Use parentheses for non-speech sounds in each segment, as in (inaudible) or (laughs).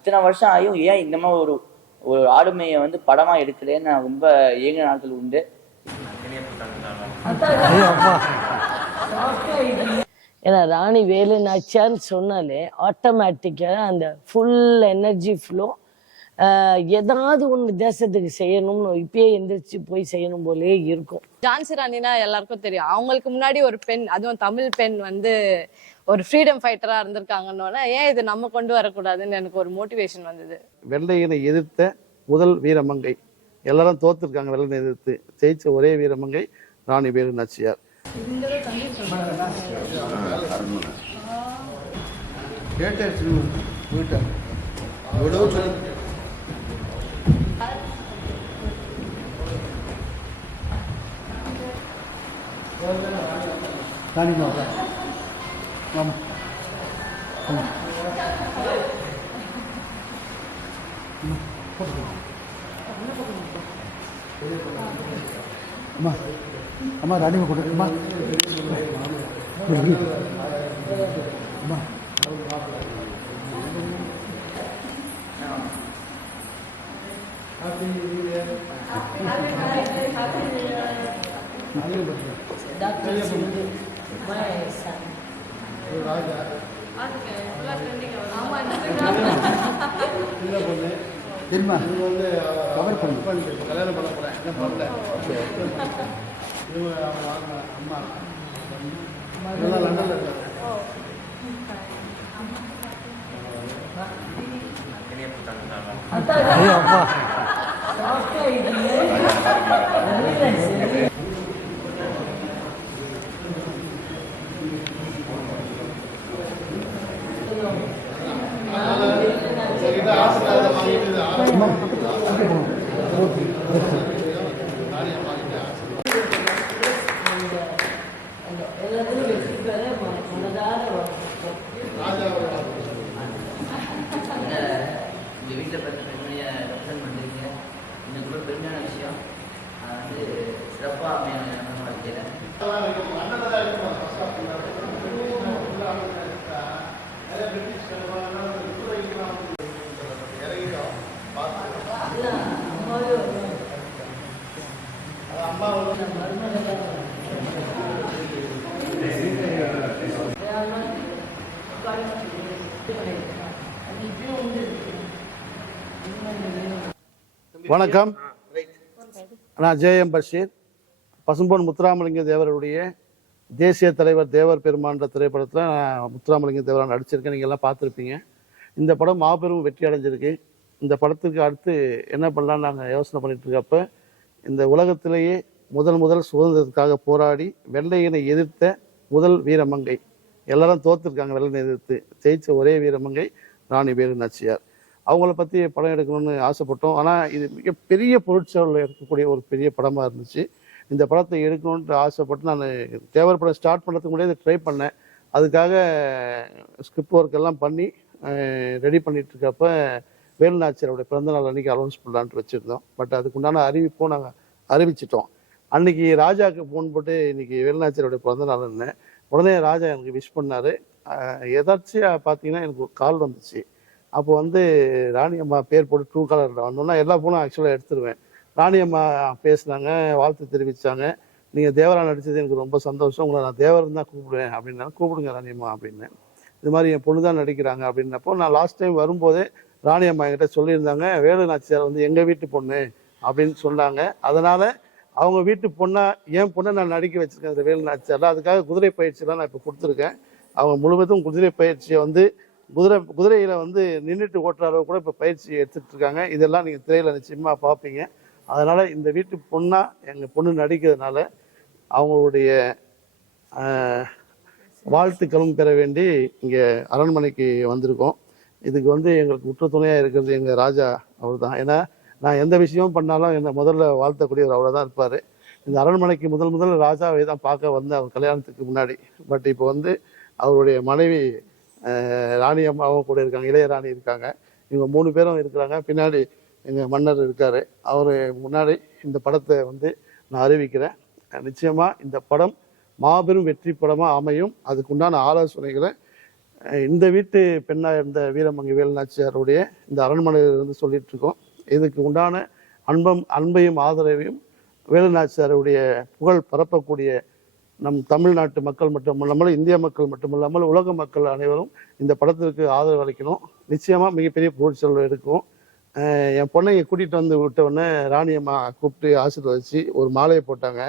இத்தனை வருஷம் ஆகியும் ஏன் இந்த மாதிரி ஒரு ஒரு ஆளுமையை வந்து படமா எடுக்கலன்னு நான் ரொம்ப ஏங்க நாட்கள் உண்டு. ஏன்னா ராணி வேலு நாச்சியார்னு சொன்னாலே ஆட்டோமேட்டிக்காக அந்த ஃபுல் எனர்ஜி ஃப்ளோ ஏதாவது ஒன்று தேசத்துக்கு செய்யணும்னு இப்பயே எந்திரிச்சு போய் செய்யணும் போலே இருக்கும். ஜான்சி ராணினா எல்லாருக்கும் தெரியும். அவங்களுக்கு முன்னாடி ஒரு பெண் அதுவும் தமிழ் பெண் வந்து ஒரு ஃப்ரீடம் ஃபைட்டரா இருந்திருக்காங்கன்னு ஏன் இது நம்ம கொண்டு வரக்கூடாதுன்னு எனக்கு ஒரு மோட்டிவேஷன் வந்தது. வெள்ளையனை எதிர்த்த முதல் வீரமங்கை. எல்லாரும் தோத்துருக்காங்க வெள்ளையனை எதிர்த்து. ஜெயிச்ச ஒரே வீரமங்கை ராணி வேலு நாச்சியார். அம்மா அம்மா ராணிமா கொடு அம்மா. அம்மா. தெரியுமா? கவர் பண்ணு. கல்யாணம் பண்ண போறேன். என்ன பண்ணல அம்மா. இதெல்லாம் லண்டன்ல இருக்காங்க ஐயோ அப்பா எல்லாத்துலையும் வெற்றி பெற ம- மனதார வாழ்த்துக்கள். இந்த வீட்டில் பார்த்த பெண்மணியை ரெப்ரசன்ட் பண்ணுறீங்க எனக்கு கூட பெருமையான விஷயம் அது வந்து சிறப்பாக அமைய நான் வாழ்க்கையில் வணக்கம். நான் ஜேஎம் பஷீர். பசும்பொன் முத்துராமலிங்க தேவருடைய தேசிய தலைவர் தேவர் பெருமான்ற திரைப்படத்தில் நான் முத்துராமலிங்க தேவராக நடிச்சிருக்கேன். நீங்கள் எல்லாம் பார்த்துருப்பீங்க. இந்த படம் மாபெரும் வெற்றி அடைஞ்சிருக்கு. இந்த படத்துக்கு அடுத்து என்ன பண்ணலாம்னு நாங்கள் யோசனை பண்ணிட்டு இருக்கப்போ இந்த உலகத்திலேயே முதல் முதல் சுதந்திரத்துக்காக போராடி வெள்ளையனை எதிர்த்த முதல் வீரமங்கை. எல்லாரும் தோத்துருக்காங்க வெள்ளையனை எதிர்த்து. ஜெயிச்ச ஒரே வீரமங்கை ராணி வேலு நாச்சியார் அவங்கள பற்றி படம் எடுக்கணும்னு ஆசைப்பட்டோம். ஆனால் இது மிகப்பெரிய பொருட்செலவில் இருக்கக்கூடிய ஒரு பெரிய படமாக இருந்துச்சு. இந்த படத்தை எடுக்கணுன்ட்டு ஆசைப்பட்டு நான் தேவர் படம் ஸ்டார்ட் பண்ணுறதுக்கு முன்னாடி ட்ரை பண்ணேன். அதுக்காக ஸ்கிரிப்ட் ஒர்க் எல்லாம் பண்ணி ரெடி பண்ணிட்டு வேலுநாச்சியருடைய பிறந்தநாள் அன்னைக்கு அலௌன்ஸ் பண்ணலான்ட்டு வச்சுருந்தோம். பட் அதுக்குண்டான அறிவிப்பும் நாங்கள் அறிவிச்சிட்டோம். அன்னைக்கு ராஜாவுக்கு ஃபோன் போட்டு இன்னைக்கு வேலுநாச்சியருடைய பிறந்தநாள்னு உடனே ராஜா எனக்கு விஷ் பண்ணார். எதாச்சியாக பார்த்தீங்கன்னா எனக்கு ஒரு கால் வந்துச்சு. அப்போ வந்து ராணி அம்மா பேர் போட்டு ட்ரூ கலரில் வந்தோன்னா எல்லா ஃபோனும் ஆக்சுவலாக எடுத்துருவேன். ராணி அம்மா பேசுனாங்க வாழ்த்து தெரிவித்தாங்க நீங்கள் தேவரா நடித்தது எனக்கு ரொம்ப சந்தோஷம். உங்களை நான் தேவரன் தான் கூப்பிடுவேன் அப்படின்னா கூப்பிடுங்க ராணி அம்மா அப்படின்னு. இது மாதிரி என் பொண்ணு தான் நடிக்கிறாங்க அப்படின்னப்போ நான் லாஸ்ட் டைம் வரும்போதே ராணி அம்மா என்கிட்ட சொல்லியிருந்தாங்க வேலு நாச்சியார் வந்து எங்கள் வீட்டு பொண்ணு அப்படின்னு சொன்னாங்க. அதனால் அவங்க வீட்டு பொண்ணாக என் பொண்ணை நான் நடிக்க வச்சுருக்கேன் வேலு நாச்சியாரில். அதுக்காக குதிரை பயிற்சியெலாம் நான் இப்போ கொடுத்துருக்கேன். அவங்க முழுவதும் குதிரை பயிற்சியை வந்து குதிரை குதிரையில் வந்து நின்றுட்டு ஓட்டுற அளவு கூட இப்போ பயிற்சி எடுத்துகிட்டு இருக்காங்க. இதெல்லாம் நீங்கள் திரையில் நிச்சயமாக பார்ப்பீங்க அதனால் இந்த வீட்டு பொண்ணாக எங்கள் பொண்ணு நடிக்கிறதுனால அவங்களுடைய வாழ்த்துக்களும் பெற வேண்டி இங்கே அரண்மனைக்கு வந்திருக்கோம். இதுக்கு வந்து எங்களுக்கு உற்றத்துணையாக இருக்கிறது எங்கள் ராஜா அவர் தான் ஏன்னா நான் எந்த விஷயமும் பண்ணாலும் என்னை முதல்ல வாழ்த்தக்கூடியவர் அவரை தான் இருப்பார். இந்த அரண்மனைக்கு முதல் முதல்ல ராஜாவை தான் பார்க்க வந்தேன் அவர் கல்யாணத்துக்கு முன்னாடி. பட் இப்போ வந்து அவருடைய மனைவி ராணி அம்மாவும் கூட இருக்காங்க இளையராணி இருக்காங்க. இவங்க மூணு பேரும் இருக்கிறாங்க. பின்னாடி எங்கள் மன்னர் இருக்கார். அவர் முன்னாடி இந்த படத்தை வந்து நான் அறிவிக்கிறேன். நிச்சயமாக இந்த படம் மாபெரும் வெற்றி படமாக அமையும். அதுக்குண்டான ஆலோசனைகளை இந்த வீட்டு பெண்ணாக இருந்த வீரமங்கை வேலுநாச்சியாருடைய இந்த அரண்மனையிலிருந்து சொல்லிட்டு இருக்கோம். இதுக்கு உண்டான அன்பம் அன்பையும் ஆதரவையும் வேலுநாச்சியாருடைய புகழ் பரப்பக்கூடிய நம் தமிழ்நாட்டு மக்கள் மட்டுமல்லாமல் இந்திய மக்கள் மட்டுமல்லாமல் உலக மக்கள் அனைவரும் இந்த படத்திற்கு ஆதரவு அளிக்கணும். நிச்சயமாக மிகப்பெரிய பொருட்செலவு இருக்கும் என் பொண்ணை கூட்டிகிட்டு வந்து விட்டவுடனே ராணியம்மா கூப்பிட்டு ஆசீர்வதிச்சு ஒரு மாலையை போட்டாங்க.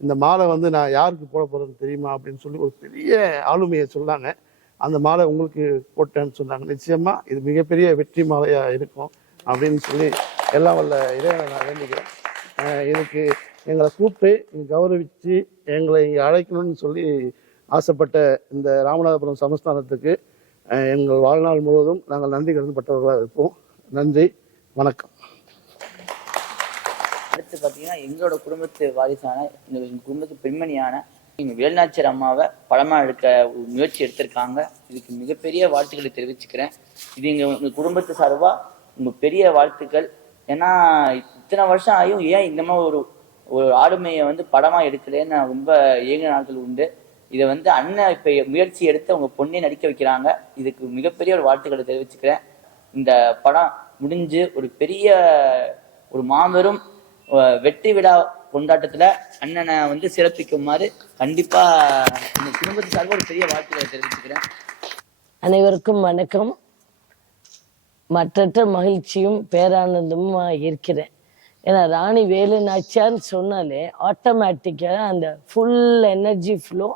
இந்த மாலை வந்து நான் யாருக்கு போட போகிறது தெரியுமா அப்படின்னு சொல்லி ஒரு பெரிய ஆளுமையை சொன்னாங்க. அந்த மாலை உங்களுக்கு போட்டேன்னு சொன்னாங்க. நிச்சயமா இது மிகப்பெரிய வெற்றி மாலையா இருக்கும் அப்படின்னு சொல்லி எல்லாம் வல்ல இறைவனை நான் வேண்டிக்கிறேன் இதுக்கு எங்களை கூப்பிட்டு கௌரவிச்சு எங்களை இங்கே அழைக்கணும்னு சொல்லி ஆசைப்பட்ட இந்த ராமநாதபுரம் சமஸ்தானத்துக்கு எங்கள் வாழ்நாள் முழுவதும் நாங்கள் நன்றி கடன்பட்டவர்களாக இருப்போம். நன்றி. வணக்கம். அடுத்து பார்த்தீங்கன்னா எங்களோட குடும்பத்து வாரிசான எங்கள் குடும்பத்து பெண்மணியான இங்கே வேலுநாச்சியர் அம்மாவை படமா எடுக்க முயற்சி எடுத்திருக்காங்க. இதுக்கு மிகப்பெரிய வாழ்த்துக்களை தெரிவிச்சுக்கிறேன். இது எங்க உங்கள் குடும்பத்து சார்பா உங்க பெரிய வாழ்த்துக்கள். ஏன்னா இத்தனை வருஷம் ஆகியும் ஏன் இந்த மாதிரி ஒரு ஒரு ஆளுமையை வந்து படமா எடுக்கலன்னு நான் ரொம்ப ஏங்க நாட்கள் உண்டு. இதை வந்து அண்ணன் இப்ப முயற்சி எடுத்து அவங்க பொண்ணே நடிக்க வைக்கிறாங்க. இதுக்கு மிகப்பெரிய ஒரு வாழ்த்துக்களை தெரிவிச்சுக்கிறேன். இந்த படம் முடிஞ்சு ஒரு பெரிய ஒரு மாபெரும் வெட்டி வெற்றி விழா கொண்டாட்டத்துல அண்ணனை வந்து சிறப்பிக்குமாறு கண்டிப்பா இந்த குடும்பத்து சார்பாக ஒரு பெரிய வாழ்த்துக்களை தெரிவிச்சுக்கிறேன். அனைவருக்கும் வணக்கம். மற்றற்ற மகிழ்ச்சியும் பேரானந்தமும் இருக்கிறேன் ஏன்னா ராணி வேலு நாச்சியார்னு சொன்னாலே ஆட்டோமேட்டிக்காக அந்த ஃபுல் எனர்ஜி ஃப்ளோ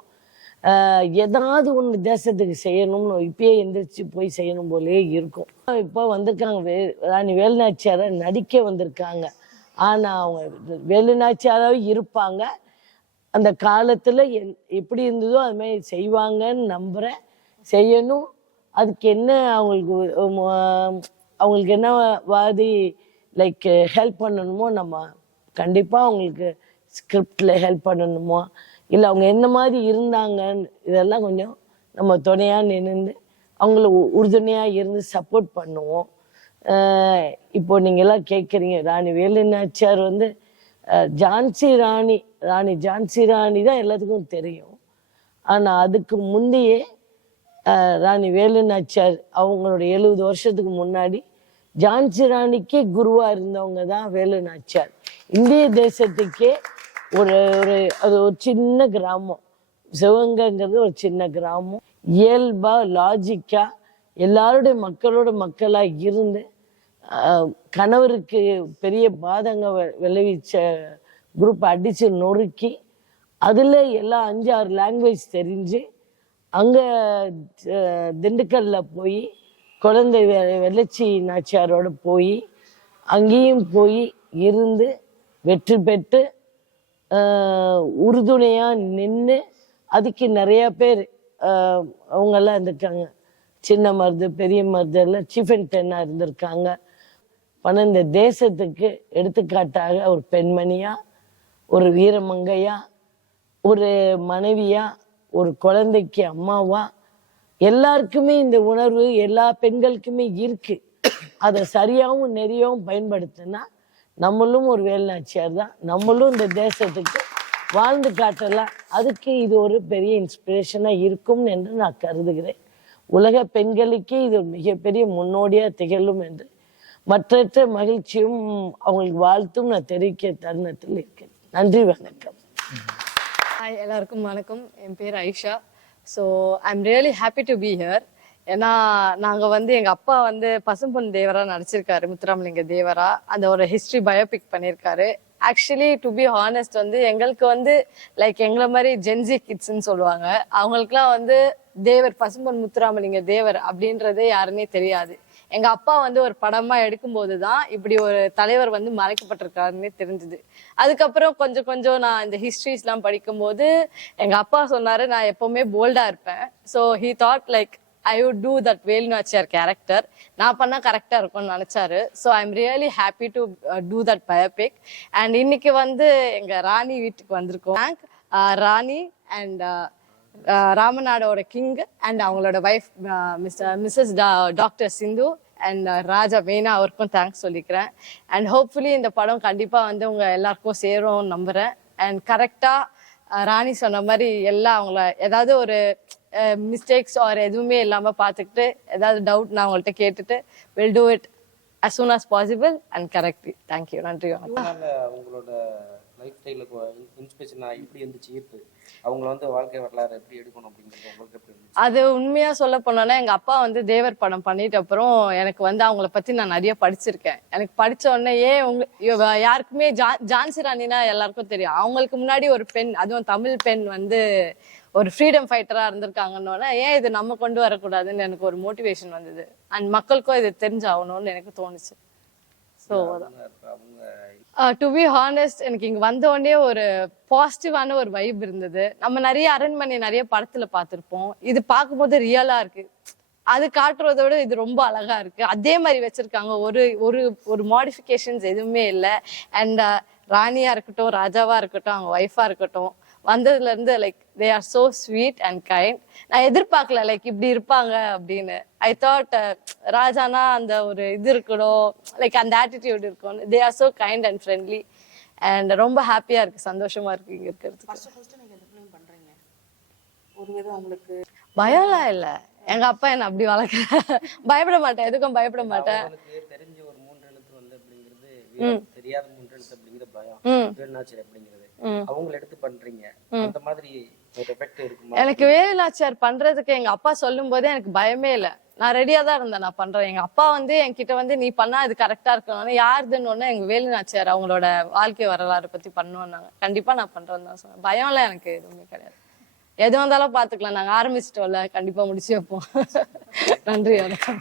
ஏதாவது ஒன்று தேசத்துக்கு செய்யணும்னு இப்பயே எந்திரிச்சு போய் செய்யணும் போலே இருக்கும். இப்போ வந்திருக்காங்க வே ராணி வேலுநாச்சியாரை நடிக்க வந்திருக்காங்க. ஆனால் அவங்க வேலு இருப்பாங்க. அந்த காலத்தில் என் எப்படி இருந்ததோ அது மாதிரி செய்வாங்கன்னு நம்புகிறேன் செய்யணும். அதுக்கு என்ன அவங்களுக்கு அவங்களுக்கு என்ன வாதி லைக் ஹெல்ப் பண்ணணுமோ நம்ம கண்டிப்பாக அவங்களுக்கு ஸ்கிரிப்டில் ஹெல்ப் பண்ணணுமோ இல்லை அவங்க என்ன மாதிரி இருந்தாங்கன்னு இதெல்லாம் கொஞ்சம் நம்ம துணையாக நின்று அவங்கள உறுதுணையாக இருந்து சப்போர்ட் பண்ணுவோம். இப்போ நீங்க எல்லாம் கேட்குறீங்க ராணி வேலுநாச்சியார் வந்து ஜான்சி ராணி ராணி ஜான்சி ராணி தான் எல்லாத்துக்கும் தெரியும். ஆனால் அதுக்கு முந்தையே ராணி வேலுநாச்சியார் அவங்களோட எழுபது வருஷத்துக்கு முன்னாடி ஜான்சி ராணிக்கே குருவாக இருந்தவங்க தான் வேலுநாச்சியார். இந்திய தேசத்துக்கே ஒரு ஒரு அது ஒரு சின்ன கிராமம். சிவகங்கைங்கிறது ஒரு சின்ன கிராமம். இயல்பா லாஜிக்கா எல்லாருடைய மக்களோட மக்களாக இருந்து கணவருக்கு பெரிய பாதங்க வ- விளைவிச்ச குரூப் அடித்து நொறுக்கி அதில் எல்லாம் அஞ்சாறு லாங்குவேஜ் தெரிஞ்சு அங்கே திண்டுக்கல்ல போய் குழந்தை வெ- வெள்ளச்சி நாச்சியாரோட போய் அங்கேயும் போய் இருந்து வெற்றி பெற்று உறுதுணையாக நின்று அதுக்கு நிறையா பேர் அவங்கெல்லாம் இருந்திருக்காங்க. சின்ன மருது பெரிய மருது எல்லாம் சீஃப் அண்ட் டென்னாக இருந்திருக்காங்க. ஆனால் இந்த தேசத்துக்கு எடுத்துக்காட்டாக ஒரு பெண்மணியா ஒரு வீரமங்கையா ஒரு மனைவியா ஒரு குழந்தைக்கு அம்மாவா எல்லாருக்குமே இந்த உணர்வு எல்லா பெண்களுக்குமே இருக்கு. அதை சரியாகவும் நெறியாகவும் பயன்படுத்தினா நம்மளும் ஒரு வேலுநாச்சியார் தான். நம்மளும் இந்த தேசத்துக்கு வாழ்ந்து காட்டலாம். அதுக்கு இது ஒரு பெரிய இன்ஸ்பிரேஷனா இருக்கும் என்று நான் கருதுகிறேன். உலக பெண்களுக்கே இது ஒரு மிகப்பெரிய முன்னோடியா திகழும் என்று மற்றற்ற மகிழ்ச்சியும் அவங்களுக்கு வாழ்த்தும் நான் தெரிவிக்க தருணத்தில் இருக்கேன். நன்றி வணக்கம். ஹாய் எல்லாருக்கும் வணக்கம். என் பேர் Aisha. So I am really happy to be here ஏன்னா நாங்கள் வந்து எங்கள் அப்பா வந்து பசும்பொன் தேவரா நடிச்சிருக்காரு முத்துராமலிங்க தேவரா. அந்த ஒரு ஹிஸ்ட்ரி பயோபிக் பண்ணியிருக்காரு ஆக்சுவலி டு பி ஹானஸ்ட் வந்து எங்களுக்கு வந்து லைக் எங்களை மாதிரி ஜென்சி கிட்ஸ்ன்னு சொல்லுவாங்க. அவங்களுக்குலாம் வந்து தேவர் பசும்பொன் முத்துராமலிங்க தேவர் அப்படின்றதே யாருன்னே தெரியாது. எங்க அப்பா வந்து ஒரு படமா எடுக்கும்போது தான் இப்படி ஒரு தலைவர் வந்து மறைக்கப்பட்டிருக்காருன்னு தெரிஞ்சுது. அதுக்கப்புறம் கொஞ்சம் கொஞ்சம் நான் இந்த ஹிஸ்ட்ரிஸ்லாம் படிக்கும்போது எங்க அப்பா சொன்னாரு நான் எப்பவுமே போல்டா இருப்பேன். So he thought like I would do that Velu Nachiyar character நான் பண்ணா கரெக்டா இருக்கும்னு நினைச்சாரு. So I am really happy to do that biopic and இன்னைக்கு வந்து எங்க ராணி வீட்டுக்கு வந்திருக்கோம். Uh, ராணி அண்ட் ராமநாடோட கிங் அண்ட் அவங்களோட wife mister missus doctor Sindhu and Raja மெயினா அவருக்கும் தேங்க்ஸ் சொல்லிக்கிறேன். அண்ட் ஹோப்ஃபுல்லி இந்த படம் கண்டிப்பா வந்து உங்க எல்லாருக்கும் சேரும்னு நம்புறேன். அண்ட் கரெக்டா ராணி சொன்ன மாதிரி எல்லாம் அவங்கள ஏதாவது ஒரு மிஸ்டேக்ஸ் ஆர் எதுவுமே இல்லாம பார்த்துக்கிட்டு ஏதாவது டவுட் நான் உங்கள்கிட்ட கேட்டுட்டு will do it as soon as possible and correct thank you நன்றி வணக்கம். லைஃப் ஸ்டைலுக்கு இன்ஸ்பிரேஷன் எப்படி இருந்துச்சு ஈர்ப்பு அவங்கள வந்து வாழ்க்கை வரலாறு எப்படி எடுக்கணும் அப்படிங்கிறது உங்களுக்கு எப்படி இருந்துச்சு? அது உண்மையா சொல்ல போனோம்னா எங்க அப்பா வந்து தேவர் படம் பண்ணிட்ட அப்புறம் எனக்கு வந்து அவங்கள பத்தி நான் நிறைய படிச்சிருக்கேன். எனக்கு படிச்ச உடனே ஏன் உங்க யாருக்குமே ஜா- ஜான்சி ராணினா எல்லாருக்கும் தெரியும். அவங்களுக்கு முன்னாடி ஒரு பெண் அதுவும் தமிழ் பெண் வந்து ஒரு ஃப்ரீடம் ஃபைட்டரா இருந்திருக்காங்கன்னு ஏன் இது நம்ம கொண்டு வரக்கூடாதுன்னு எனக்கு ஒரு மோட்டிவேஷன் வந்தது. அண்ட் மக்களுக்கும் இது தெரிஞ்சாகணும்னு எனக்கு தோணுச்சு. ஸோ அவங்க டு பி ஹானஸ்ட் எனக்கு இங்க வந்தோடனே ஒரு பாசிட்டிவான ஒரு வைப் இருந்தது. நம்ம நிறைய அரண்மனை நிறைய படத்துல பார்த்துருப்போம். இது பார்க்கும்போது ரியலா இருக்கு. அது காட்டுறதை விட இது ரொம்ப அழகா இருக்கு. அதே மாதிரி வச்சிருக்காங்க. ஒரு ஒரு ஒரு மாடிஃபிகேஷன்ஸ் எதுவுமே இல்லை. அண்ட் ராணியா இருக்கட்டும் ராஜாவா இருக்கட்டும் அவங்க ஒய்ஃபா இருக்கட்டும். வந்ததுல இருந்து like they are so sweet and kind நான் எதிர்பார்க்கல லைக் இப்படி இருப்பாங்க அப்படின்னு. ஐ தாட் ராஜானா அந்த ஒரு இது இருக்கணும் லைக் அந்த ஆட்டிடியூட் இருக்கும் they are so kind and friendly and ரொம்ப ஹாப்பியா இருக்கு சந்தோஷமா இருக்கு இங்க இருக்கிறதுக்கு. பயம்லாம் இல்ல. எங்க அப்பா என்ன அப்படி வளர்க்க (laughs) பயப்பட மாட்டேன். எதுக்கும் பயப்பட மாட்டேன். தெரிஞ்ச ஒரு மூன்று எழுத்து வந்து அப்படிங்கிறது. தெரியாத மூன்று எழுத்து அப்படிங்கிற பயம். வேலுநாச்சியர் அப்படிங்கிறது. அவங்கள எடுத்து பண்றீங்க. அந்த மாதிரி எனக்கு வேலுநாச்சியார் பண்றதுக்கு எங்க அப்பா சொல்லும் போதே எனக்கு பயமே இல்ல. நான் ரெடியா தான் இருந்தேன் நான் பண்றேன். எங்க அப்பா வந்து என்கிட்ட வந்து நீ பண்ணா இது கரெக்டா இருக்கணும் யாருதுன்னு ஒண்ணு எங்க வேலுநாச்சியார் அவங்களோட வாழ்க்கை வரலாறு பத்தி பண்ணுவோம்னாங்க கண்டிப்பா நான் பண்றேன்னு தான் சொன்னேன். பயம்லாம் எனக்கு எதுவுமே கிடையாது. எது வந்தாலும் பாத்துக்கலாம். நாங்க ஆரம்பிச்சிட்டோம்ல கண்டிப்பா முடிச்சு வைப்போம். (laughs) நன்றி வணக்கம்.